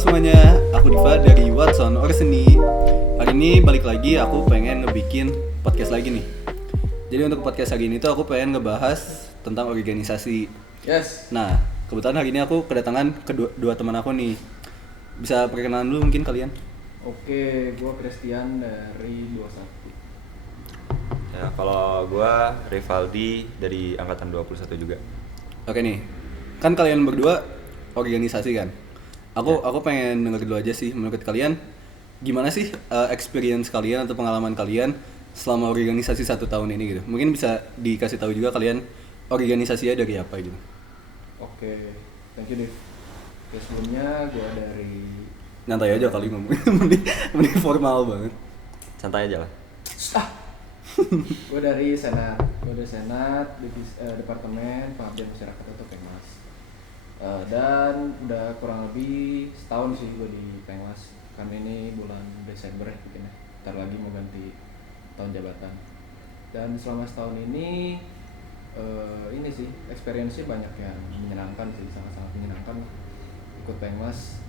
semuanya, aku Diva dari Watson or Seni. Hari ini balik lagi, aku pengen ngebikin podcast lagi nih. Jadi untuk podcast hari ini tuh aku pengen ngebahas tentang organisasi. Yes. Nah, kebetulan hari ini aku kedatangan kedua teman aku nih. Bisa perkenalan dulu mungkin kalian? Oke, gua Christian dari 21. Ya, kalau gua Rivaldi dari angkatan 21 juga. Oke nih, kan kalian berdua organisasi kan? Aku pengen denger dulu aja sih, menurut kalian gimana sih experience kalian atau pengalaman kalian selama organisasi 1 tahun ini gitu? Mungkin bisa dikasih tahu juga kalian organisasinya dari apa gitu? Oke, thank you Div. Oke, sebelumnya gua dari Nyantai aja kali ngomong, mending formal banget. Santai aja lah. gua dari Senat. Gua dari Senat, Departemen Pengabdian Masyarakat atau Pengmas. Dan udah kurang lebih setahun sih gua di Pengmas. Karena ini bulan Desember ya mungkin ya. Ntar lagi mau ganti tahun jabatan. Dan selama setahun ini sih experience-nya banyak yang menyenangkan sih, sangat-sangat menyenangkan ikut Pengmas.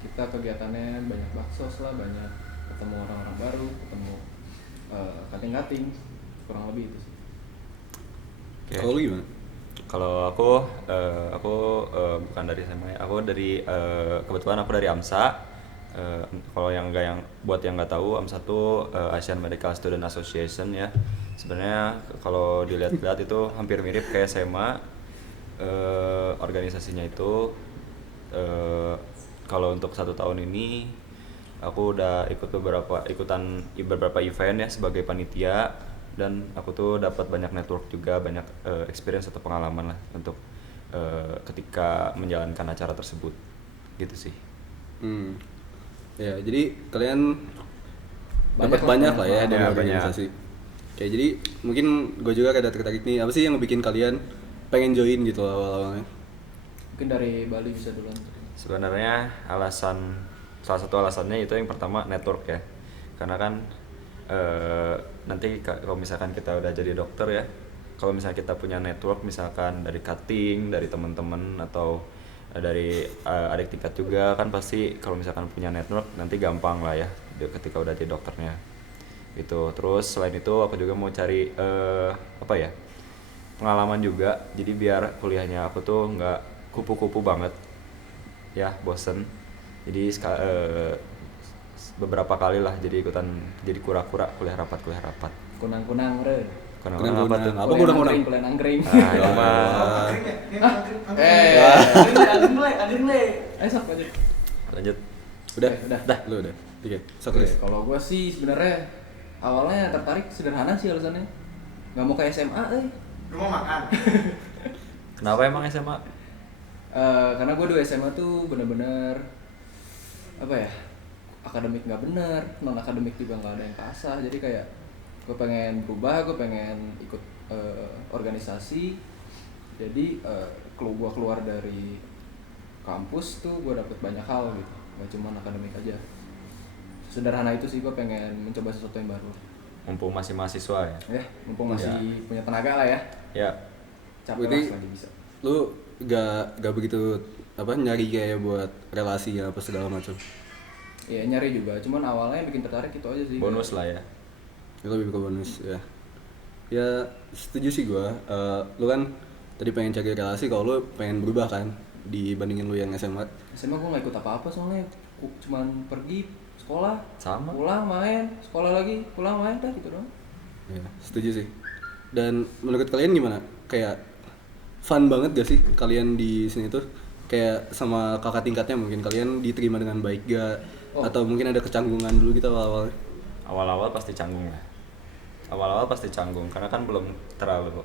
Kita kegiatannya banyak baksos lah, banyak ketemu orang-orang baru, ketemu kating-kating, kurang lebih itu sih. Oke. Kalau lu gimana? Kalau aku bukan dari SMA, aku dari kebetulan aku dari AMSA. Kalau buat yang nggak tahu, AMSA itu Asian Medical Student Association ya. Sebenarnya kalau dilihat-lihat itu hampir mirip kayak SMA. Organisasinya itu kalau untuk 1 tahun ini aku udah ikut beberapa event ya sebagai panitia, dan aku tuh dapat banyak network juga, banyak experience atau pengalaman lah untuk ketika menjalankan acara tersebut gitu sih. Ya, jadi kalian dapat banyak lah ya dari banyak. organisasi. Kayak jadi mungkin gue juga ada tertarik nih, apa sih yang ngebikin kalian pengen join gitu awal-awalnya? Mungkin dari Bali bisa duluan. Sebenarnya salah satu alasannya itu yang pertama network ya, karena kan nanti kalau misalkan kita udah jadi dokter ya, kalau misalnya kita punya network misalkan dari cutting, dari teman-teman atau dari adik tingkat juga, kan pasti kalau misalkan punya network nanti gampang lah ya ketika udah jadi dokternya gitu. Terus selain itu aku juga mau cari pengalaman juga, jadi biar kuliahnya aku tuh nggak kupu-kupu banget ya, bosen. Jadi beberapa kali lah jadi kura-kura kuliah rapat. Kunang-kunang re. Kunang-kunang apa tuh? Apa kunang-kunang? Kuliah nangkring. Itu mah. Adin le. Ayo sok lanjut. Lanjut. Udah? Udah. Lu udah? Oke, sok Oke, Chris. kalau gue sih sebenarnya awalnya tertarik sederhana sih alasannya. Nggak mau ke SMA, Rumah makan. Kenapa emang SMA? Karena gue dulu SMA tuh bener-bener apa ya, akademik nggak bener, non akademik juga nggak ada yang keasah. Jadi kayak gue pengen berubah, gue pengen ikut organisasi. Jadi gue keluar dari kampus tuh gue dapet banyak hal gitu, nggak cuma akademik aja. Sederhana itu sih, gue pengen mencoba sesuatu yang baru. Mumpung masih mahasiswa ya. Mumpung masih punya tenaga lah ya. Ya. Capek Berarti lah lagi bisa. lu gak begitu nyari kayak buat relasi apa segala macam. Iya, nyari juga, cuman awalnya yang bikin tertarik itu aja sih. Bonus lah ya. Itu lebih ke bonus ya. Ya setuju sih gua. Lu kan tadi pengen cari relasi, kalau lu pengen berubah kan dibandingin lu yang SMA. SMA gue nggak ikut apa-apa soalnya, cuman pergi sekolah, Sama. pulang main, sekolah lagi, pulang main, dah gitu doang. Ya, setuju sih. Dan menurut kalian gimana? Kayak fun banget gak sih kalian di sini tuh? Kayak sama kakak tingkatnya mungkin kalian diterima dengan baik gak? Oh. Atau mungkin ada kecanggungan dulu gitu awal-awalnya? Awal-awal pasti canggung lah. Karena kan belum terlalu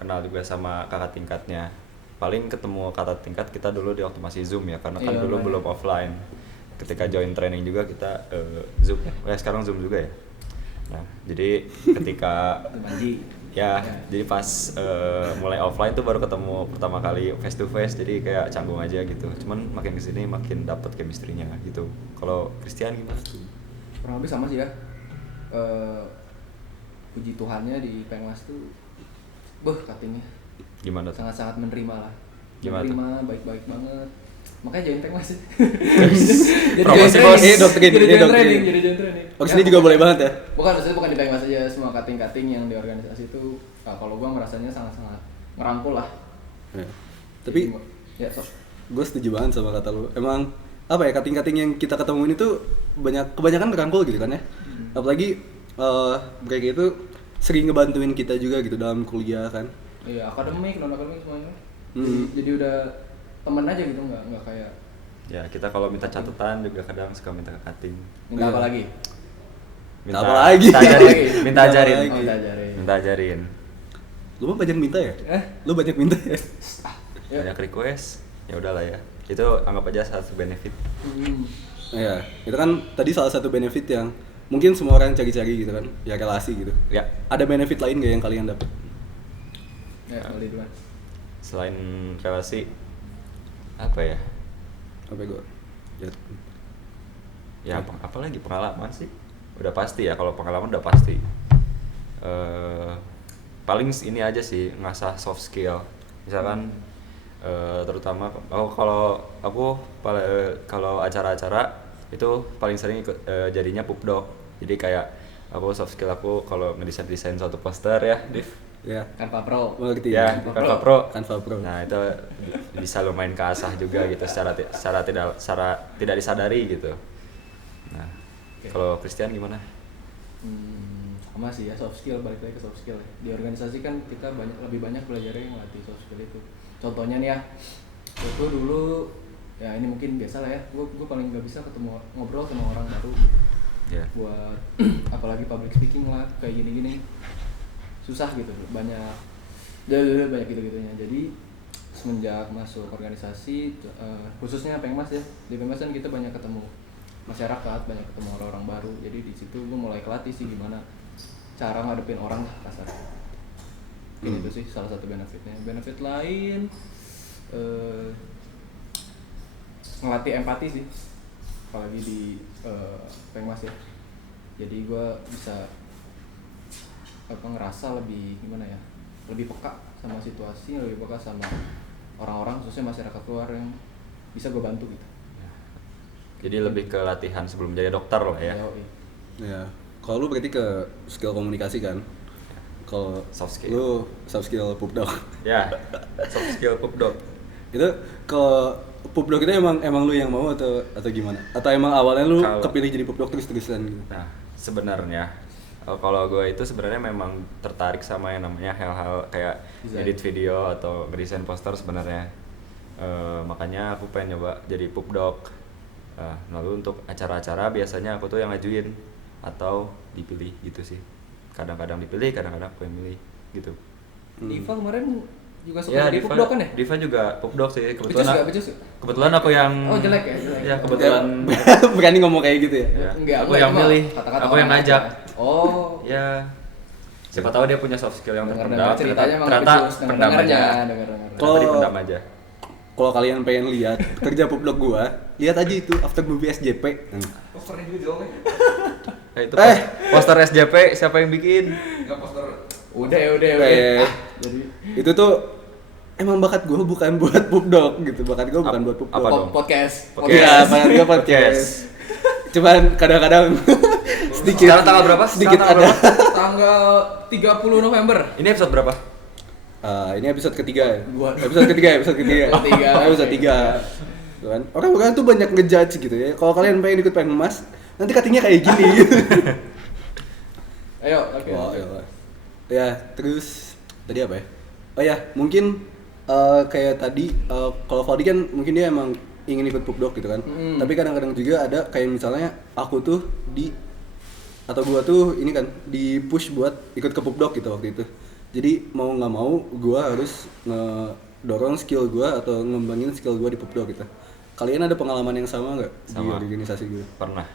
kenal juga sama kakak tingkatnya. Paling ketemu kakak tingkat kita dulu di waktu masih Zoom ya, karena kan dulu belum offline. Ketika join training juga kita Zoom ya. Sekarang Zoom juga ya. Nah, jadi ketika jadi pas mulai offline tuh baru ketemu pertama kali face to face, jadi kayak canggung aja gitu. Cuman makin kesini makin dapet chemistry-nya gitu. Kalau Christian gimana? Kurang lebih sama sih ya. Puji Tuhannya di Pengmas tuh, cuttingnya Gimana tuh? sangat-sangat menerima lah. Gimana Menerima baik-baik banget. Makanya join Pengmas sih. Promosi, join bos. training. Doktrin, Jadi ini join doktrin. training, jadi join training. Oh, sini juga boleh banget ya? Bukan, maksudnya bukan di Pengmas aja, semua cutting-cutting yang di organisasi itu kalau gua merasanya sangat-sangat merangkul lah. Ya. Tapi ya so. gue setuju banget sama kata lu. Emang apa ya, cutting-cutting yang kita ketemuin itu kebanyakan merangkul gitu kan ya. Apalagi mereka itu sering ngebantuin kita juga gitu dalam kuliah kan. Iya, akademik, non akademik semuanya. Hmm. Jadi udah temen aja gitu, nggak kayak Ya kita kalau minta catatan juga kadang suka minta cutting. minta Iya. apa lagi? Minta Apa lagi? Minta ajarin. Minta Minta apa ajarin. lagi? Oh, minta ajarin. Minta ajarin. Lu mah banyak minta ya? Eh? Lu banyak minta ya? Ya. Banyak request. Ya udahlah ya. Itu anggap aja satu benefit. Iya, itu kan tadi salah satu benefit yang mungkin semua orang cari-cari gitu kan, ya relasi gitu. Ya. Ada benefit lain gak yang kalian dapat? Ya, kali duluan. Selain relasi apa ya? Apa gue? Ya apa lagi, pengalaman sih. Udah pasti ya, kalau pengalaman udah pasti. Paling ini aja sih, ngasah soft skill. Misalkan terutama kalau aku kalau acara-acara itu paling sering ikut jadinya pupdog. Jadi kayak aku soft skill aku kalau ngedesain suatu poster ya, Div. Ya. Canva Pro. Mengerti Ya, ya? Canva Pro. Canva Pro. Nah, itu bisa lumayan keasah juga gitu secara tidak disadari gitu. Nah, Oke. kalau Christian gimana? Sama sih ya, soft skill, balik lagi ke soft skill. Di organisasi kan kita lebih banyak belajarnya yang ngelatih soft skill itu. Contohnya nih ya, itu dulu ya ini mungkin biasa lah ya, gue paling nggak bisa ngobrol sama orang baru Ya. buat apalagi public speaking lah kayak gini-gini susah gitu, banyak gitu-gitunya. Jadi semenjak masuk organisasi khususnya Pengmas ya, di Pengmas kan kita banyak ketemu masyarakat, banyak ketemu orang-orang baru. Jadi di situ gue mulai kelatih sih gimana cara ngadepin orang lah kasar. Itu sih salah satu benefitnya. Benefit lain ngelatih empati sih, apalagi di Pengmas ya. Jadi gue bisa ngerasa lebih gimana ya, lebih peka sama situasi, lebih peka sama orang-orang, khususnya masyarakat luar yang bisa gue bantu gitu. Jadi lebih ke latihan sebelum jadi dokter lah ya. Yoi. Ya. Kalau lu berarti ke skill komunikasi kan? Kalau Soft skill. lu soft skill pupdog. Ya, soft skill pupdog. Itu kalau pupdog itu emang lu yang mau atau gimana? Atau emang awalnya lu kepilih jadi pupdog terus-terusan gitu? Nah, sebenarnya kalau gue itu sebenarnya memang tertarik sama yang namanya hal-hal kayak Design. edit video atau ngedesain poster sebenarnya. Makanya aku pengen nyoba jadi pupdog. Lalu untuk acara-acara biasanya aku tuh yang ngajuin atau dipilih gitu sih. Kadang-kadang dipilih, kadang-kadang aku yang milih gitu. Diva kemarin juga suka Ya, jadi Diva, pupdog kan ya? Diva juga pupdog sih. Becus gak? Kebetulan aku yang Oh, jelek ya? Jelek. Ya, kebetulan Berani ngomong kayak gitu ya? ya, Enggak, aku yang cuma milih, kata-kata aku yang orang ngajak. aja. Oh. Ya, siapa tahu dia punya soft skill yang Dengar-dengar terpendam. ceritanya emang Ternyata becus, pendam aja. dengar-dengar. Ternyata dipendam aja. Kalau kalian pengen lihat kerja pupdog gua, lihat aja itu After Movie SJP. Posternya juga jelek. Itu poster SJP siapa yang bikin? Enggak poster. Udah. Jadi itu tuh emang bakat gua bukan buat pupdog gitu. Bakat gua bukan buat pupdog. Apa dong? Podcast. Iya, bakat gua podcast. Cuman kadang-kadang sedikit. Sekarang tanggal berapa? Sedikit Sekarang ada. Tanggal 30 November. Ini episode berapa? Ini episode ketiga ya? Dua. Episode ketiga. Episode tiga. Episode 3. Kan? Orang-orang tuh banyak ngejudge gitu ya. Kalau kalian pengen ikut Pengmas, nanti cuttingnya kayak gini. Ayo, oke. Wah, ya, terus tadi apa ya? Oh ya, mungkin kayak tadi kalau Valdi kan mungkin dia emang ingin ikut pupdog gitu kan. Tapi kadang-kadang juga ada kayak misalnya aku tuh atau gua tuh ini kan di push buat ikut ke pupdog gitu waktu itu. Jadi mau nggak mau gua harus ngedorong skill gua atau ngembangin skill gua di pupdog gitu. Kalian ada pengalaman yang sama nggak di Sama. organisasi gue? Pernah.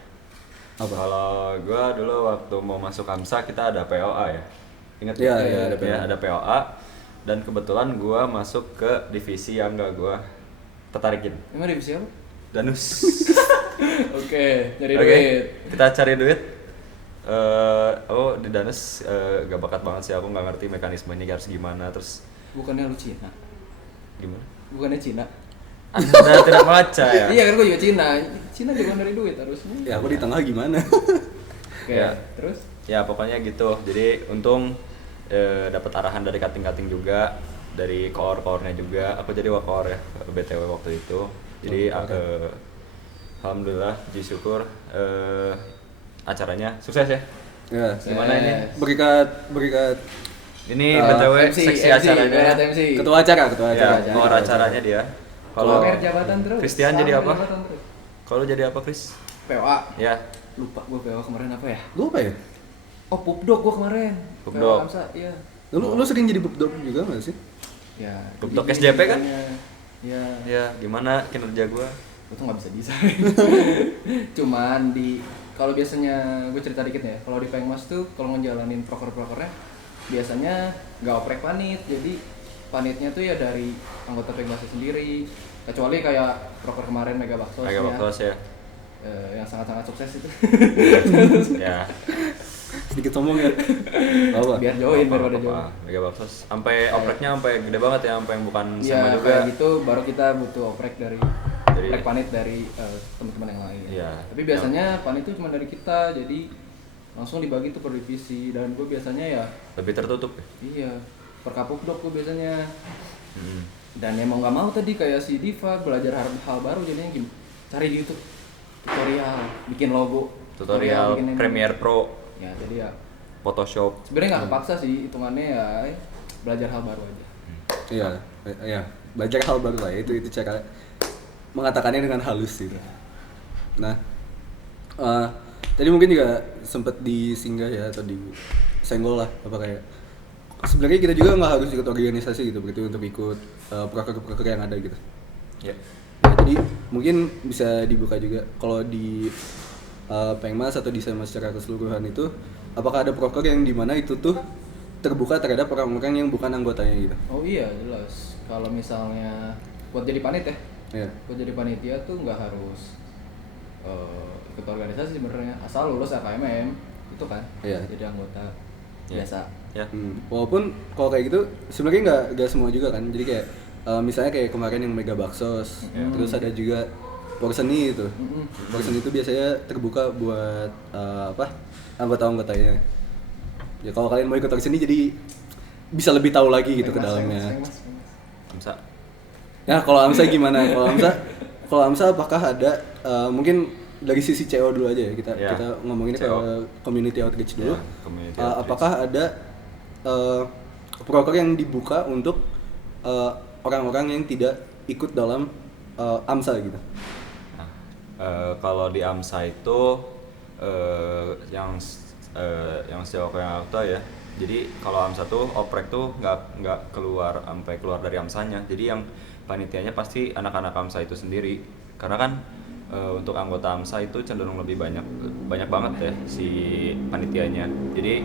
Apa? Kalau gua dulu waktu mau masuk AMSA kita ada POA ya. Ingat Iya, nggak? iya, ada Ya, POA. ada POA dan kebetulan gua masuk ke divisi yang gak gua tertarikin. Emang divisi apa? Danus. Oke, nyari Oke, duit. kita cari duit. Aku di Danus gak bakat banget sih, aku nggak ngerti mekanismenya harus gimana, terus Bukannya lu Cina? gimana? Bukannya Cina? Anda tidak baca ya? Iya kan gue juga Cina. Cina jagoan dari duit harusnya. Ya aku di tengah gimana? Oke, Ya. terus? Ya pokoknya gitu. Jadi untung dapat arahan dari kating-kating juga, dari koor-koornya juga. Aku jadi wakor ya BTW waktu itu. Jadi alhamdulillah, puji syukur acaranya sukses ya. Ya. Gimana ini? Berikat Ini BTW MC, seksi MC, acaranya. berat MC. ketua acara. Ya, koor acaranya dia. Kalau Pamer jabatan terus. Christian jadi Pamer apa? jabatan terus. Kalau jadi apa, Chris? POA. Ya, Lupa gue POA kemarin apa ya? Lu apa ya? Oh, Pupdok gue kemarin. Pupdok. POA Amsa, iya. Lu sering jadi pupdok juga nggak sih? Ya. Pupdok jadi SJP kan? Ya. ya gimana kinerja gua? Gue tuh nggak bisa desain. Cuman kalau biasanya gue cerita dikit ya, kalau di Pengmas tuh kalau ngejalanin proker-prokernya biasanya nggak oprek panit, jadi panitnya tuh ya dari anggota Pengmasnya sendiri, kecuali kayak proker kemarin Mega Baksos Agak ya, baksos ya. yang sangat-sangat sukses itu. Ya. Sedikit sombong ya. Apa? Biar join daripada join. Mega baksos. Sampai opreknya sampai gede banget ya, sampai yang bukan sama Iya juga. kayak gitu, baru kita butuh oprek dari oprek panit dari teman-teman yang lain. Iya. Tapi biasanya panit itu cuma dari kita, jadi langsung dibagi tuh per divisi, dan gue biasanya ya Lebih tertutup ya. iya per Kapukdok gue biasanya. Hmm. Dan emang nggak mau tadi kayak si Diva belajar hal baru, jadinya gini, cari di YouTube tutorial bikin logo, Tutorial bikin ini. Premiere Pro, Ya jadi ya Photoshop. sebenarnya nggak kepaksa sih, hitungannya ya belajar hal baru aja. Iya, iya. Belajar hal baru lah ya. Itu cara mengatakannya dengan halus gitu. Nah, tadi mungkin juga sempat disinggah ya atau disenggol lah apa kayak sebenarnya kita juga nggak harus ikut organisasi gitu berarti untuk ikut proker-proker yang ada gitu. Ya. Ya, jadi mungkin bisa dibuka juga kalau di Pengmas atau di Sema secara keseluruhan itu apakah ada proker yang dimana itu tuh terbuka terhadap orang-orang yang bukan anggotanya gitu? Oh iya jelas, kalau misalnya buat jadi panit ya, Iya. buat jadi panitia tuh nggak harus ikut organisasi sebenarnya, asal lulus FKMM itu kan, Iya. jadi anggota Iya. biasa. Ya. Walaupun kalau kayak gitu sebenarnya nggak semua juga kan. Jadi kayak misalnya kayak kemarin yang Mega Baksos, terus ada juga Porseni itu. Porseni itu biasanya terbuka buat anggota-anggotanya. Ya kalau kalian mau ikut Porseni jadi bisa lebih tahu lagi gitu ke dalamnya. Amsa. Ya kalau Amsa gimana? Kalau Amsa apakah ada mungkin dari sisi CO dulu aja ya kita Ya, kita ngomonginnya ke CO. community outreach dulu. Ya, community outreach. Apakah ada proker yang dibuka untuk orang-orang yang tidak ikut dalam AMSA gitu? Nah, kalau di AMSA itu yang sejauh yang aku tahu ya, jadi kalau AMSA tuh oprek tuh nggak keluar sampai keluar dari AMSA-nya, jadi yang panitianya pasti anak-anak AMSA itu sendiri, karena kan untuk anggota AMSA itu cenderung lebih banyak banget ya si panitianya, jadi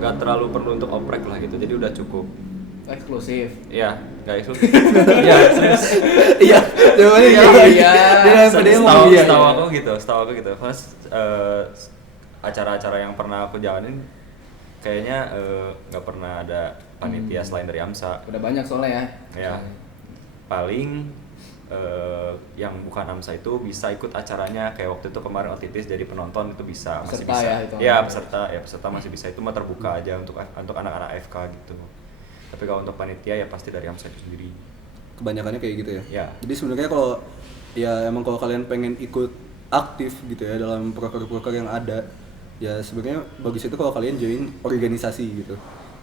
nggak terlalu perlu untuk oprek lah gitu, jadi udah cukup. Eksklusif. Iya, guys. Iya, serius. Iya, jawabannya Iya. Setahu aku gitu. Pas acara-acara yang pernah aku jalanin kayaknya nggak pernah ada panitia selain dari AMSA. Udah banyak soalnya ya. Ya. Paling yang bukan AMSA itu bisa ikut acaranya, kayak waktu itu kemarin Otitis jadi penonton itu bisa, masih Peserta bisa. ya, itu. Ya, peserta masih bisa, itu mah terbuka aja untuk anak-anak FK gitu. Tapi kalau untuk panitia ya pasti dari AMSA itu sendiri. Kebanyakannya kayak gitu ya. Ya. Jadi sebenarnya kalau emang kalau kalian pengen ikut aktif gitu ya dalam proker-proker yang ada, ya sebenarnya bagus itu kalau kalian join organisasi gitu.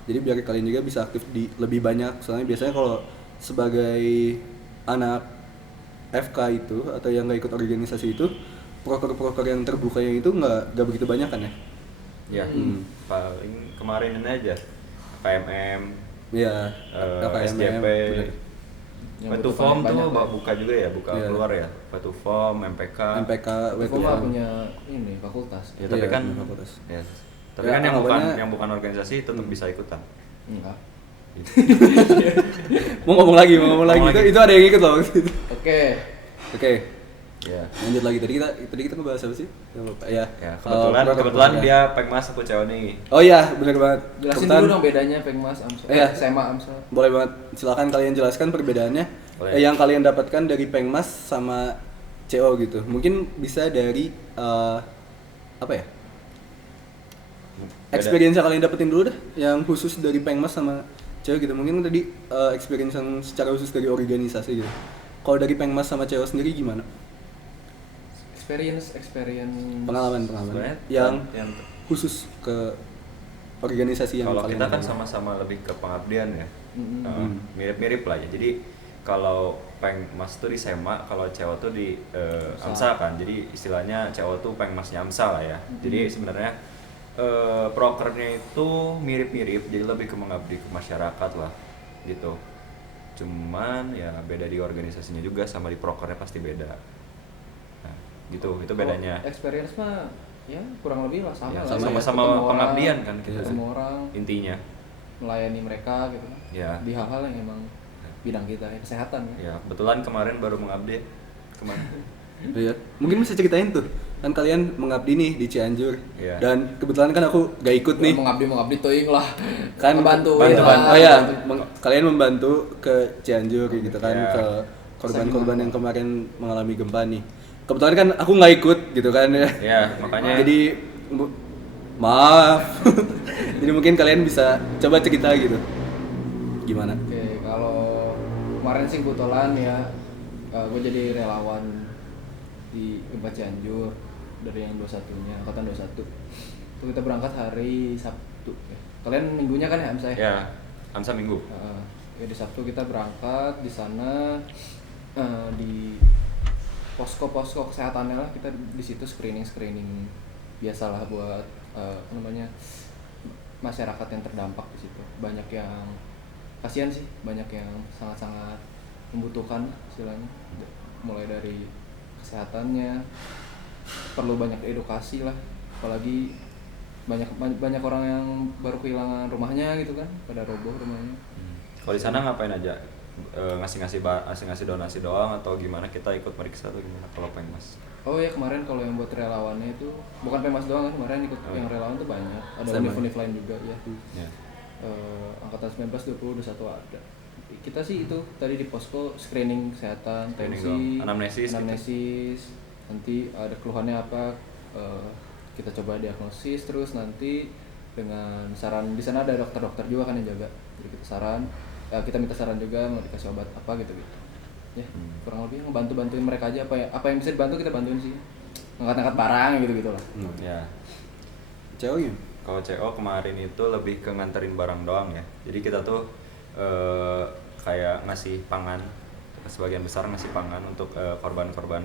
Jadi biar kalian juga bisa aktif di lebih banyak. Soalnya biasanya kalau sebagai anak FK itu atau yang nggak ikut organisasi itu, proker-proker yang terbuka yang itu nggak begitu banyak kan ya? Ya, paling kemarin ini aja KMM, Iya. SJP, bener. Yang Batu butuh Form banyak tuh ya. buka juga ya, Iya. keluar ya, Batu Form, MPK. MPK, Aku WTF. mah punya ini fakultas. Ya, tapi Iya, kan, fakultas. ya, tapi Ya, kan anggapannya- yang bukan organisasi tetap bisa ikutan. Enggak. Mau ngomong lagi, itu ada yang ikut loh. Oke. Oke. Ya. Lanjut lagi tadi kita ngebahas apa sih? Lupa. Ya. Ya, kebetulan ya. dia Pengmas, aku cewek nih. Oh iya, benar banget. Jelasin Kebetulan- dulu dong bedanya Pengmas Amsel Iya. SMA Amsel. Boleh banget. Silakan kalian jelaskan perbedaannya. Boleh. Yang kalian dapatkan dari Pengmas sama CO gitu. Mungkin bisa dari apa ya? Beda. Experience yang kalian dapetin dulu dah, yang khusus dari Pengmas sama CO gitu. Mungkin tadi experience yang secara khusus dari organisasi gitu. Kalau dari Pengmas sama CO sendiri gimana? Experience Pengalaman Sebenarnya yang yang khusus ke organisasi yang kalau kalian kita kan dapetin. sama-sama lebih ke pengabdian ya. Mm-mm. Mirip-mirip lah ya. Jadi kalau Pengmas tuh di SEMA, kalau cewek tuh di AMSA kan. Jadi istilahnya cewek tuh Pengmasnya AMSA lah ya. Jadi sebenarnya prokernya itu mirip-mirip, jadi lebih ke mengabdi ke masyarakat lah gitu. Cuman ya beda di organisasinya juga, sama di prokernya pasti beda. Nah, gitu, itu bedanya. Kalau experience mah ya kurang lebih lah sama Ya, lah. sama-sama Ketemu orang, pengabdian kan kita. ketemu orang, Intinya. melayani mereka gitu kan. Ya. Di hal-hal yang emang bidang kita ya, kesehatan kan. Ya, kebetulan kemarin baru mengupdate kemarin. Iya. Mungkin bisa ceritain tuh, kan kalian mengabdi nih di Cianjur. Iya. Dan kebetulan kan aku gak ikut nih. Mengabdi teuing lah. Kan Ngebantuin bantu- lah. Oh ya, kalian membantu ke Cianjur gitu kan, Iya. ke korban-korban yang kemarin mengalami gempa nih. Kebetulan kan aku nggak ikut gitu kan ya. Ya, makanya Jadi maaf. Jadi mungkin kalian bisa coba cerita gitu. Gimana? Oke, kalau kemarin sih kebetulan ya gue jadi relawan di Gempa Cianjur dari yang 21-nya, angkatan 21. Itu kita berangkat hari Sabtu ya. Kalian minggunya kan ya Amsay? ya AMSA minggu. Ya di Sabtu kita berangkat di sana di posko-posko kesehatannya lah, kita di situ screening biasalah buat apa namanya masyarakat yang terdampak di situ. Banyak yang kasihan sih, banyak yang sangat-sangat membutuhkan istilahnya, mulai dari kesehatannya, perlu banyak edukasi lah, apalagi banyak orang yang baru kehilangan rumahnya gitu kan, pada roboh rumahnya. Kalau di sana ngapain aja? Ngasih donasi doang atau gimana? Kita ikut meriksa atau gimana kalau Pengmas? Oh ya, kemarin kalau yang buat relawannya itu bukan Pengmas doang kan, kemarin ikut yang relawan tuh banyak, ada Sama. univ lain juga ya. Ya. Angkatan 19, 20, 21 ada. Kita sih itu tadi di posko screening kesehatan, Screening tensi, doang. Anamnesis gitu. anamnesis, nanti ada keluhannya apa, kita coba diagnosis, terus nanti dengan saran, di sana ada dokter-dokter juga kan yang jaga, jadi kita minta saran juga mau dikasih obat apa gitu. Ya kurang lebih ngebantu-bantuin mereka aja, apa yang bisa dibantu kita bantuin sih, ngangkat-ngangkat barang gitu lah. Ya. Cewek Kalau CO kemarin itu lebih ke nganterin barang doang ya. Jadi kita tuh kayak ngasih pangan, sebagian besar ngasih pangan untuk korban-korban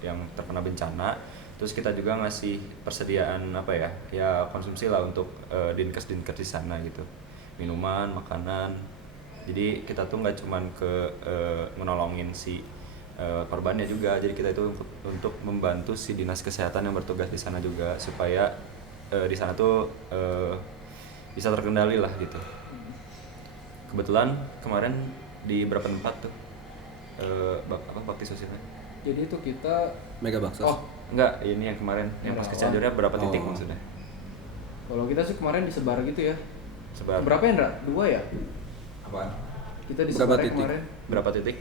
yang terkena bencana. Terus kita juga ngasih persediaan apa ya? Ya konsumsi lah untuk dinkes-dinkes di sana gitu. Minuman, makanan. Jadi kita tuh nggak cuman ke menolongin si korbannya juga. Jadi kita itu untuk membantu si dinas kesehatan yang bertugas di sana juga, supaya di sana tuh bisa terkendali lah gitu. Kebetulan kemarin di berapa tempat tuh bakti sosialnya? Jadi itu kita Mega Baksos. oh Enggak, ini yang kemarin yang pas ke Cianjurnya berapa titik Oh. maksudnya? kalau kita sih kemarin disebar gitu ya. Sebar Berapa ya, Ndra? 2 ya? apaan? Kita Berapa disebar titik? kemarin. Berapa titik?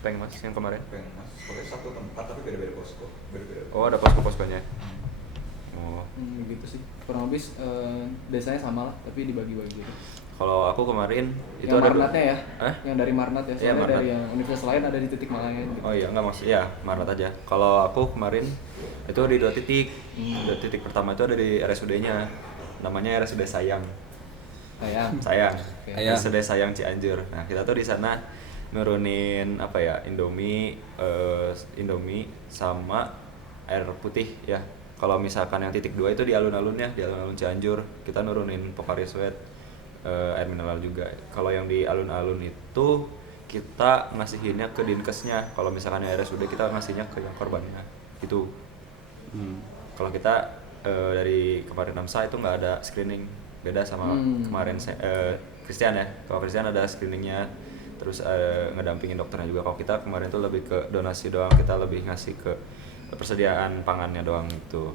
Pengmas yang kemarin? Pengmas, pokoknya satu tempat tapi beda-beda posko, beda-beda. Oh, ada posko-poskonya. Oh. Gitu sih. Kurang lebih desanya sama lah, tapi dibagi-bagi gitu. Kalau aku kemarin itu Yang ada Marnatnya ya? Hah? Yang dari Marnat ya, Iya, soalnya Marnat. dari yang universitas lain ada di titik lain gitu. Oh iya, enggak maksud ya, Maret aja. Kalau aku kemarin itu di 2 titik. 2 titik pertama itu ada di RSUD-nya. Namanya RSUD Sayang. Sayang. Oke. Sayang. RSUD Sayang Cianjur. Nah, kita tuh di sana nurunin apa ya? Indomie sama air putih ya. Kalau misalkan yang titik 2 itu di alun-alunnya, di alun-alun Cianjur, kita nurunin Pocari Sweat, air mineral juga. Kalau yang di alun-alun itu kita ngasihinnya ke dinkesnya. Kalau misalkan yang RSUD kita ngasihnya ke yang korbannya. Itu. Kalau kita dari kemarin AMSA itu nggak ada screening, beda sama kemarin Christian ya. Kalau Christian ada screeningnya, terus ngedampingin dokternya juga. Kalau kita kemarin tuh lebih ke donasi doang, kita lebih ngasih ke persediaan pangannya doang gitu.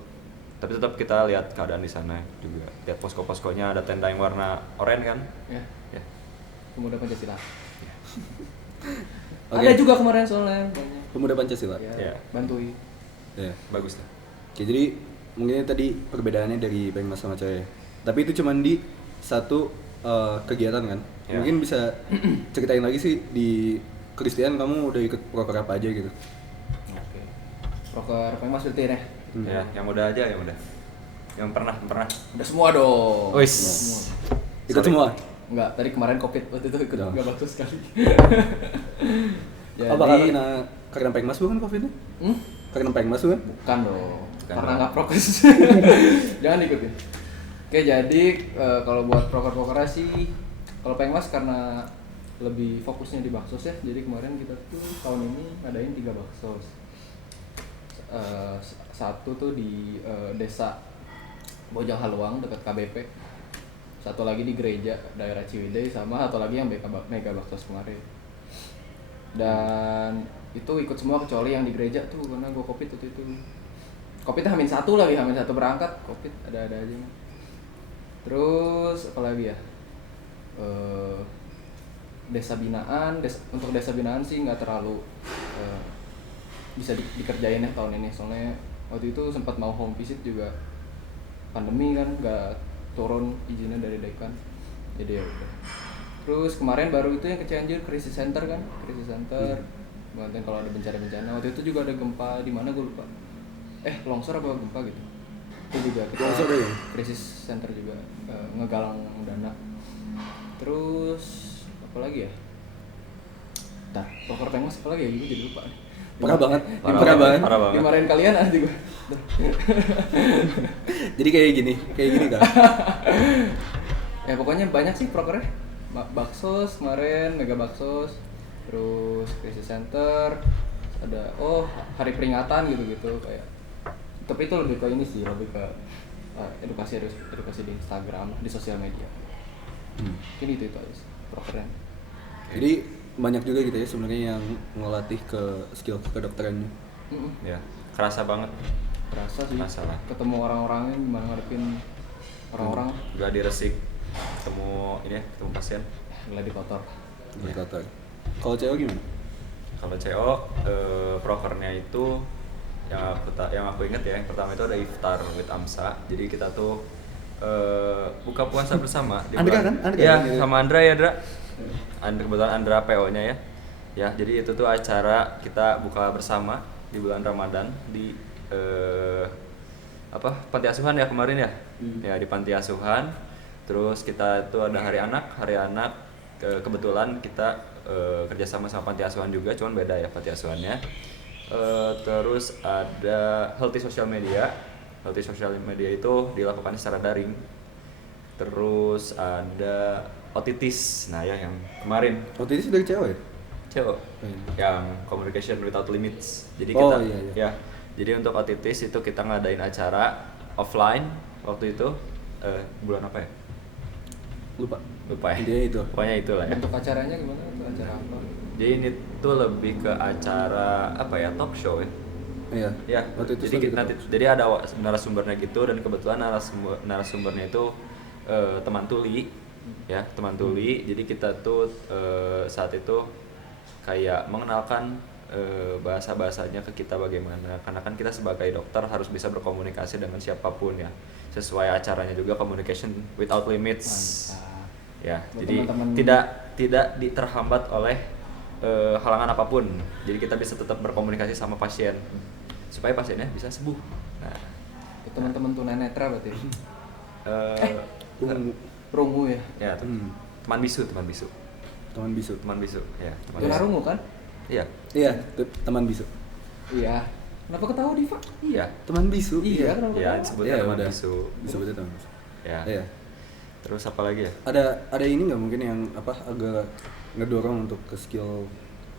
Tapi tetap kita lihat keadaan di sana juga, lihat posko-poskonya, ada tenda yang warna oranye kan Ya, ya. Pemuda Pancasila. Oke. Ada juga kemarin soalnya banyak. Pemuda Pancasila. Ya, Ya. bantuin. Ya. Bagus lah. Oke, jadi mungkin tadi perbedaannya dari Pengmas sama cewek. Tapi itu cuman di satu kegiatan kan. Ya. Mungkin bisa ceritain lagi sih di Christian kamu udah ikut proker apa aja gitu. Oke. Proker Pengmas berarti ya. Ya, yang udah aja, yang udah. Yang pernah. Udah semua dong. Wis. Semua. Ikut Sorry. semua. Enggak, tadi kemarin Covid waktu itu ikut Udah. enggak bagus sekali. Apa karena Pengmas bukan Covid-nya? Karena Pengmas bukan? Bukan dong. Bukan Karena dong. nggak prokes. Jangan ikutin. Oke, jadi kalau buat proker-prokernya sih kalau Pengmas karena lebih fokusnya di baksos ya. Jadi kemarin kita tuh tahun ini ngadain 3 baksos. Satu tuh di desa Bojong Haluang dekat KBP. Satu lagi di gereja daerah Ciwidey, sama satu lagi yang mega baksos kemarin. Dan itu ikut semua kecuali yang di gereja tuh karena gue Covid waktu itu. Covid Hamin 1 lagi, Hamin 1 berangkat, Covid ada aja. Terus apa lagi ya? Desa binaan, untuk desa binaan sih nggak terlalu bisa dikerjain ya tahun ini, soalnya waktu itu sempat mau home visit juga pandemi kan, nggak turun izinnya dari dekan, jadi ya udah. Terus kemarin baru itu yang ke Cianjur krisis center kan, krisis center bantuin kalau ada bencana-bencana. Waktu itu juga ada gempa di mana gue lupa, longsor apa gempa gitu, itu juga kita Longsor ya? krisis center juga ngegalang dana. Terus apa lagi ya? Ntar, proker Pengmas apa lagi ya? Gue jadi lupa nih. Parah banget. Parah banget. Dimarahin kalian aja gue. Jadi kayak gini kan. Ya pokoknya banyak sih prokernya. Baksos kemarin, mega baksos, terus krisis center, ada hari peringatan gitu-gitu kayak. Tapi itu lebih ke ini sih, lebih ke edukasi di Instagram, di sosial media. Mungkin itu aja sih prokernya. Jadi banyak juga gitu ya sebenarnya yang ngelatih ke skill kedokterannya. Ya, kerasa banget. Kerasa sih. Kerasa lah. Ketemu orang-orangnya gimana ngadepin orang-orang. Juga di Resik ketemu pasien. Gladi kotor. Berkata. Kalau cewek gimana? Kalau CO prokernya itu yang aku inget ya, yang pertama itu ada iftar with Amsa. Jadi kita tuh buka puasa bersama di Andra bulan- kan? Andra ya, kan? sama Andra ya, Andra. Kebetulan Andra PO-nya ya. Ya, jadi itu tuh acara kita buka bersama di bulan Ramadan di panti asuhan ya kemarin ya. Ya, di panti asuhan. Terus kita tuh ada hari anak kebetulan kita kerjasama sama panti asuhan juga, cuman beda ya panti asuhannya. Terus ada healthy social media. Healthy social media itu dilakukan secara daring. Terus ada otitis, nah ya yang kemarin Waktu itu dari cewek ya? cewek Hmm. yang communication without limits. Jadi Oh, kita iya. ya, jadi untuk otitis itu kita ngadain acara offline waktu itu bulan apa ya? Lupa Ya. Intinya itu. Pokoknya itulah ya. Untuk acaranya gimana? Untuk acara apa? Jadi ini tuh lebih ke acara talk show ya. Iya. Ya, Waktu itu jadi lebih ke jadi ada narasumbernya gitu, dan kebetulan narasumbernya itu teman tuli, ya teman tuli. Jadi kita tuh saat itu kayak mengenalkan bahasa-bahasanya ke kita bagaimana, karena kan kita sebagai dokter harus bisa berkomunikasi dengan siapapun ya, sesuai acaranya juga communication without limits. Mantap. Ya, Buat jadi teman-teman- tidak terhambat oleh halangan apapun. Jadi kita bisa tetap berkomunikasi sama pasien supaya pasiennya bisa sembuh. Nah, Itu teman-teman tunanetra berarti. Ungu. Rungu ya. ya teman bisu, Teman bisu. ya teman bisu. Tunarungu kan? Iya, Iya, teman bisu. Iya. Kenapa ketawa Diva? iya, Teman bisu. Iya, kenapa ya ketawa? disebutnya Iya, teman udah. bisu. Disebutnya teman bisu. Ya. Iya. Terus apa lagi ya? Ada ini nggak mungkin yang agak ngedorong untuk ke skill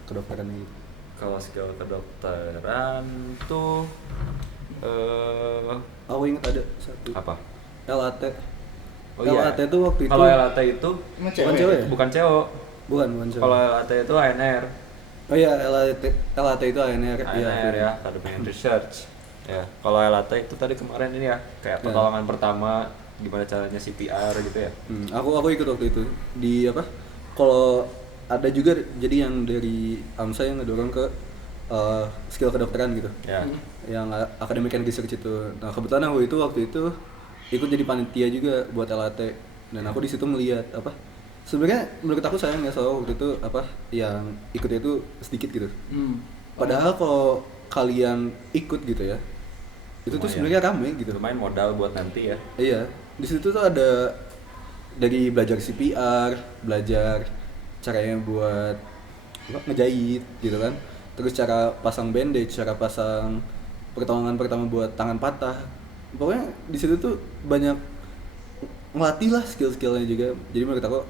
kedokteran ini? Kalau skill kedokteran tuh Aku ingat ada satu. apa? LAT. Oh, iya. LAT tuh waktu itu. Kalau LAT itu Emang Bukan cewek ya? bukan cewek. Bukan cewek. Kalau LAT itu ANR. Oh iya, LAT itu ANR. ANR ya, Academy and Research. Ya, kalau LAT itu tadi kemarin ini ya, kayak pertolongan pertama, gimana caranya CPR gitu ya. Aku ikut waktu itu di apa? Kalau ada juga jadi yang dari AMSA yang ngedorong ke skill kedokteran gitu. Ya. Yang academic and research itu. Nah, kebetulan aku itu waktu itu ikut jadi panitia juga buat LAT. Dan aku di situ melihat apa? Sebenarnya menurut aku sayang ya soal waktu itu apa yang ikut itu sedikit gitu. Padahal kalau kalian ikut gitu ya, itu tuh Lumayan. sebenarnya rame gitu. Lumayan modal buat nanti ya. Iya, di situ tuh ada dari belajar CPR, belajar caranya buat ngejahit gitu kan. Terus cara pasang bandage, cara pasang pertolongan pertama buat tangan patah. Pokoknya di situ tuh banyak ngelatih lah skill-skillnya juga. Jadi menurut aku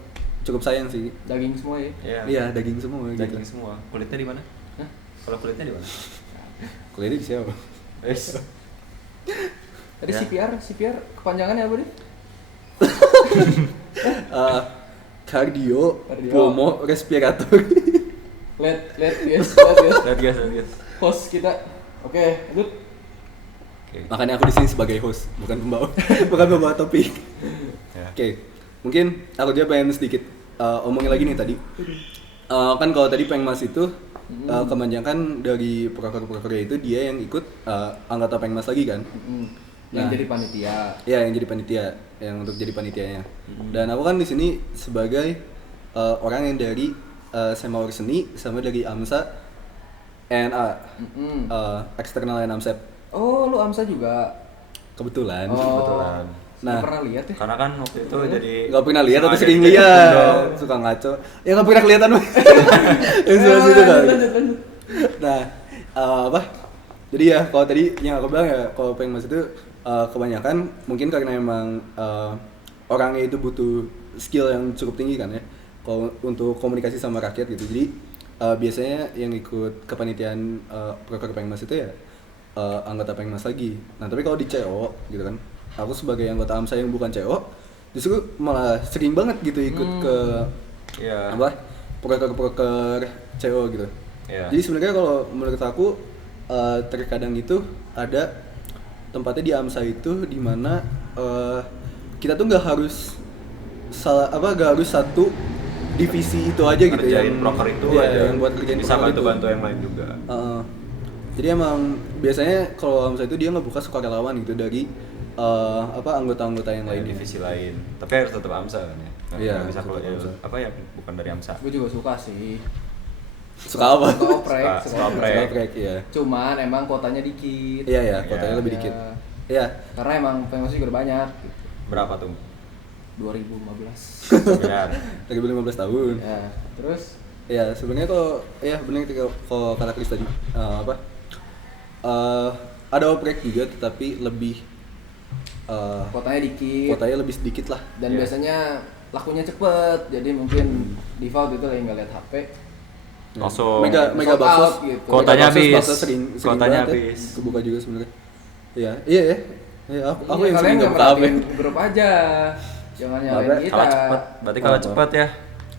cukup sayang sih. Daging semua ya. Iya. Iya, daging semua Daging gitu. semua. Kulitnya di mana? Hah? Kalau kulitnya di mana? Kuliahnya di siapa? Wes. Tadi Ya. CPR kepanjangannya apa nih? Cardio, Cardio. pulmo, respiratory. Lihat guys. Lihat guys. Host kita. Oke, lanjut. Oke. Makanya aku di sini sebagai host, bukan pembawa, bukan pembawa topik. Ya. Oke, mungkin aku juga pengen sedikit omongin lagi nih tadi. Kan kalau tadi Pengmas itu kebanyakan dari proker-prokernya itu dia yang ikut anggota Pengmas lagi kan? Yang Nah. jadi panitia. Ya, yang jadi panitia, yang untuk jadi panitianya. Dan aku kan di sini sebagai orang yang dari Semaur Seni sama dari AMSA NA, eksternal and AMSEP. Oh, lu AMSA juga. Kebetulan. Kebetulan. Nah. Nggak pernah lihat ya? Karena kan waktu itu jadi Nggak pernah lihat atau sengaja sering dikasih lihat, dong. suka ngaco. Ya nggak pernah kelihatan mah. Yang sebelah situ kan. Lanjut. Nah, apa? Jadi ya kalau tadi yang aku bilang ya kalau Pengmas itu kebanyakan mungkin karena emang orangnya itu butuh skill yang cukup tinggi kan ya. Kalau untuk komunikasi sama rakyat gitu. Jadi biasanya yang ikut kepanitiaan proker Pengmas itu ya anggota Pengmas lagi. Nah, tapi kalau di CO gitu kan, aku sebagai anggota AMSA yang bukan CO, justru malah sering banget gitu ikut ke Iya. apa proker-proker CO gitu. Iya. Jadi sebenarnya kalau menurut aku terkadang itu ada tempatnya di AMSA itu di mana kita tuh nggak harus nggak harus satu divisi itu aja gitu Ngerjain proker itu iya, aja. yang buat kerjain Bisa proker itu. bantu-bantu yang lain juga. Jadi emang biasanya kalau AMSA itu dia ngebuka sukarelawan gitu dari anggota-anggota yang Lain lainnya. divisi lain. Tapi harus tetap AMSA kan ya. Iya, Nggak bisa tetap kalau AMSA. apa ya bukan dari AMSA. Gue juga suka sih. Suka apa? Suka oprek. Suka oprek. Suka oprek, iya. Cuman emang kuotanya dikit. Iya ya, kotanya Iya. lebih dikit. Iya. Karena emang Pengmas juga udah banyak. Gitu. Berapa tuh? 2015. Biar. 2015 tahun. Ya, terus Ya sebenarnya kalau ya benar kalau kata Chris tadi ada oprek juga tetapi lebih kuotanya dikit. kuotanya lebih sedikit lah. Dan Iya. biasanya lakunya cepet. Jadi mungkin default itu lagi nggak lihat HP. Langsung. Mega Sold baksos out gitu. Kuotanya Mega baksos habis. bakso sering Kuotanya banget ya. habis. Kebuka juga sebenarnya. Iya ya. Iya, aku yang Kalian sering nggak nggak buka HP. merhatiin grup aja. Jangan nyalain Apa? kita. Kalah cepat. Berarti kalah Oh. cepat ya.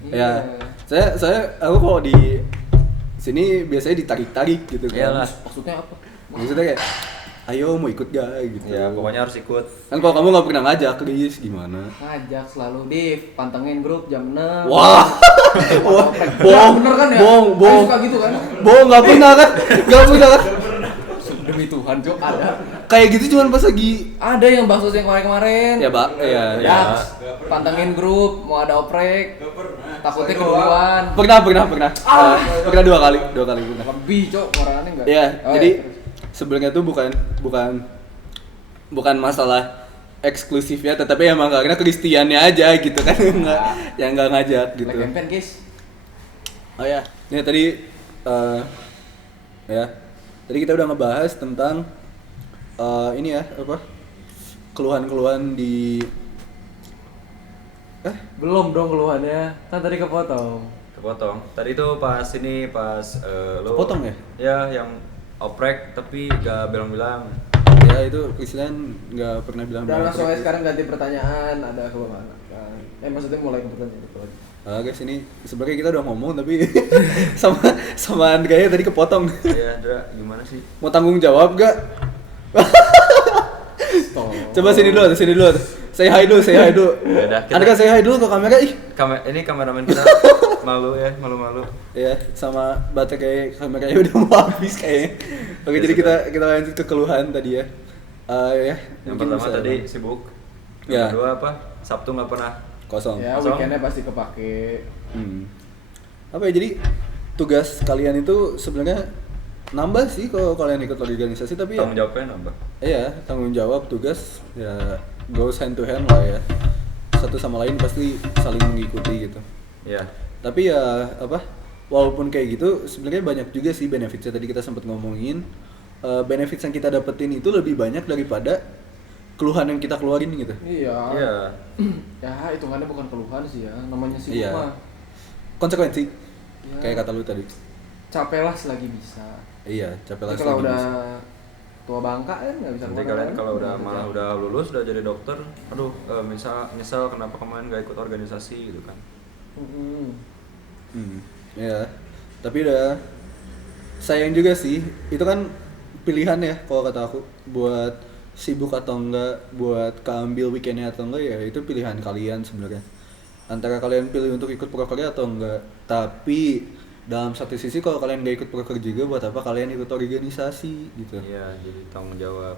Iya. Ya, aku kalau di sini biasanya ditarik-tarik gitu kan. Iyalah. Maksudnya apa? Maksudnya kayak, ayo mau ikut gak gitu. Ya pokoknya harus ikut. Kan kalau kamu nggak pernah ngajak, Chris gimana? Ngajak selalu Div, pantengin grup jam 6. Wah, wah, bohong, Bener kan ya? bohong, Ayo bohong, suka gitu kan? bohong, nggak pernah kan, nggak pernah kan? Demi Tuhan, Cok, ada. Kayak gitu cuman pas lagi, Ada yang bakso yang kemarin-kemarin. ya Pak, ya, Ya. Pantengin grup, mau ada oprek. Takutnya keduluan. pernah, pernah dua kali pernah. Lebih, Cok, orangnya enggak. Ya, Oh, jadi terus. sebenarnya tuh bukan masalah eksklusifnya, tetapi emang karena Kristiannya aja gitu kan, yang nggak ngajak gitu. Black campaign, guys. Oh ya, ini tadi tadi kita udah ngebahas tentang ini ya apa keluhan-keluhan di Belum dong keluhannya. Kan tadi kepotong. Kepotong. Tadi tuh pas lo Kepotong ya? Ya, yang oprek tapi gak bilang-bilang. ya itu Christian nggak pernah bilang Udah langsung aja oprek. sekarang ganti pertanyaan, ada kemana kan? Maksudnya mulai pertanyaan itu lagi. Guys, ini sebenarnya kita udah ngomong tapi sama Andrea tadi kepotong. Ya Andra, gimana sih? Mau tanggung jawab gak? Coba sini dulu. Say hi dulu. Yaudah, kita- Andrea say hi dulu ke kamera ih. Ini kameramen kita malu-malu. Ya, sama baterai kameranya udah mau habis kayaknya. Oke, Ya, jadi sudah. kita lanjut ke keluhan tadi ya. Ya. Yang mungkin pertama bisa- tadi sibuk. Ya. Yang kedua apa? Sabtu nggak pernah. kosong. Ya Kosong. weekendnya pasti kepake. Apa ya, jadi tugas kalian itu sebenarnya nambah sih kalau kalian ikut organisasi, tapi ya Tanggung jawabnya nambah. iya, tanggung jawab tugas ya goes hand to hand lah ya, satu sama lain pasti saling mengikuti gitu. Iya. Tapi ya apa, walaupun kayak gitu sebenarnya banyak juga sih benefitsnya. Tadi kita sempat ngomongin benefits yang kita dapetin itu lebih banyak daripada keluhan yang kita keluarin gitu. Iya. Iya. Ya hitungannya bukan keluhan sih ya, namanya sibuk Iya. mah. Konsekuensi Ya. kayak kata lu tadi. Capeklah selagi bisa. Iya, capek lah Tapi kalau selagi udah bisa. tua bangka kan nggak bisa Nanti kemana-mana. kalian kalau udah lulus udah jadi dokter, aduh misal kenapa kemarin nggak ikut organisasi gitu kan? Ya, tapi udah sayang juga sih. Itu kan pilihan ya kalau kata aku, buat sibuk atau enggak, buat keambil weekendnya atau enggak, ya itu pilihan kalian sebenarnya. Antara kalian pilih untuk ikut prokernya atau enggak. Tapi dalam satu sisi kalau kalian nggak ikut proker juga, buat apa kalian ikut organisasi gitu. Iya, jadi tanggung jawab.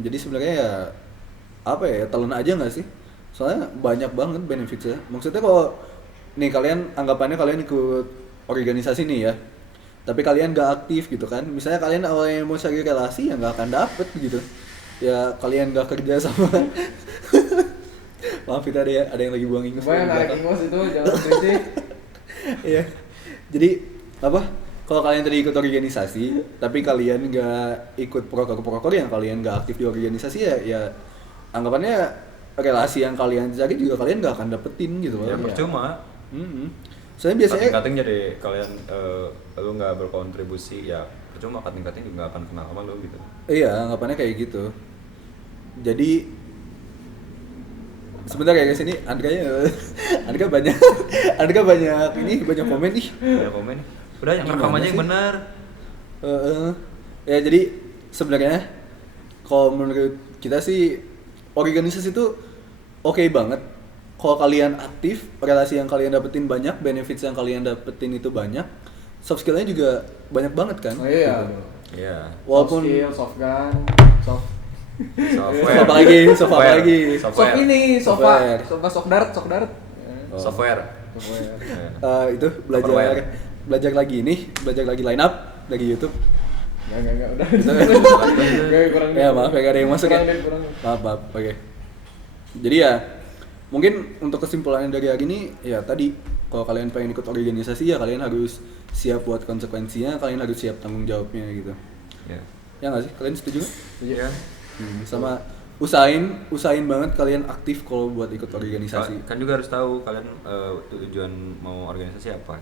Jadi sebenarnya ya apa ya, telan aja nggak sih? Soalnya banyak banget benefitsnya. Maksudnya kalau nih kalian anggapannya kalian ikut organisasi nih ya, tapi kalian nggak aktif gitu kan? Misalnya kalian awalnya mau cari relasi, ya nggak akan dapet gitu. Ya kalian nggak kerja sama. Maaf, itu ada yang lagi buang ingus. Coba yang di narik belakang. ingos itu jangan berisik. Iya. Jadi apa? Kalau kalian tadi ikut organisasi, tapi kalian nggak ikut proker yang kalian nggak aktif di organisasi, ya anggapannya relasi yang kalian cari juga kalian nggak akan dapetin gitu loh. Ya percuma. Soalnya biasanya Kating-kating jadi kalian lu nggak berkontribusi ya percuma, kating-kating juga nggak akan kenal sama lu gitu. iya, anggapannya kayak gitu. Jadi sebentar ya guys, ini Andrea banyak banyak komen nih. Ada komen. Udah yang rekam Gimana aja yang sih? benar. Ya jadi sebenarnya kalau menurut kita sih organisasi itu oke banget. Kalau kalian aktif, relasi yang kalian dapetin banyak, benefits yang kalian dapetin itu banyak, soft skillnya juga banyak banget kan. Oh iya. Gitu. Iya. Walaupun soft skill, soft gun, soft Software. Soft lagi, soft apa lagi? soft ini, Software. soft dart. Oh. Software. Software. Itu belajar lagi line up dari YouTube. Enggak, udah. Kurang Ya maaf ya, gak ada yang masuk ya. Kurang. Maaf, oke. Jadi ya mungkin untuk kesimpulannya dari hari ini ya tadi, kalau kalian pengen ikut organisasi ya kalian harus siap buat konsekuensinya, kalian harus siap tanggung jawabnya gitu. Ya. Ya nggak sih, kalian setuju nggak? Iya. Sama usahain banget kalian aktif kalau buat ikut organisasi. Kan juga harus tahu kalian tujuan mau organisasi apa.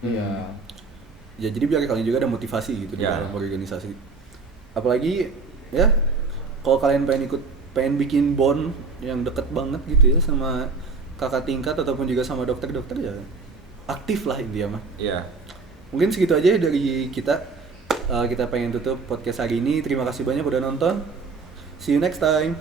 Iya. Ya jadi biar kalian juga ada motivasi gitu di Ya. dalam organisasi. Apalagi ya kalau kalian pengen bikin bond yang deket banget gitu ya sama kakak tingkat ataupun juga sama dokter-dokter, ya aktif lah intinya mah. Iya. Mungkin segitu aja dari kita. Kita pengen tutup podcast hari ini. Terima kasih banyak udah nonton. See you next time.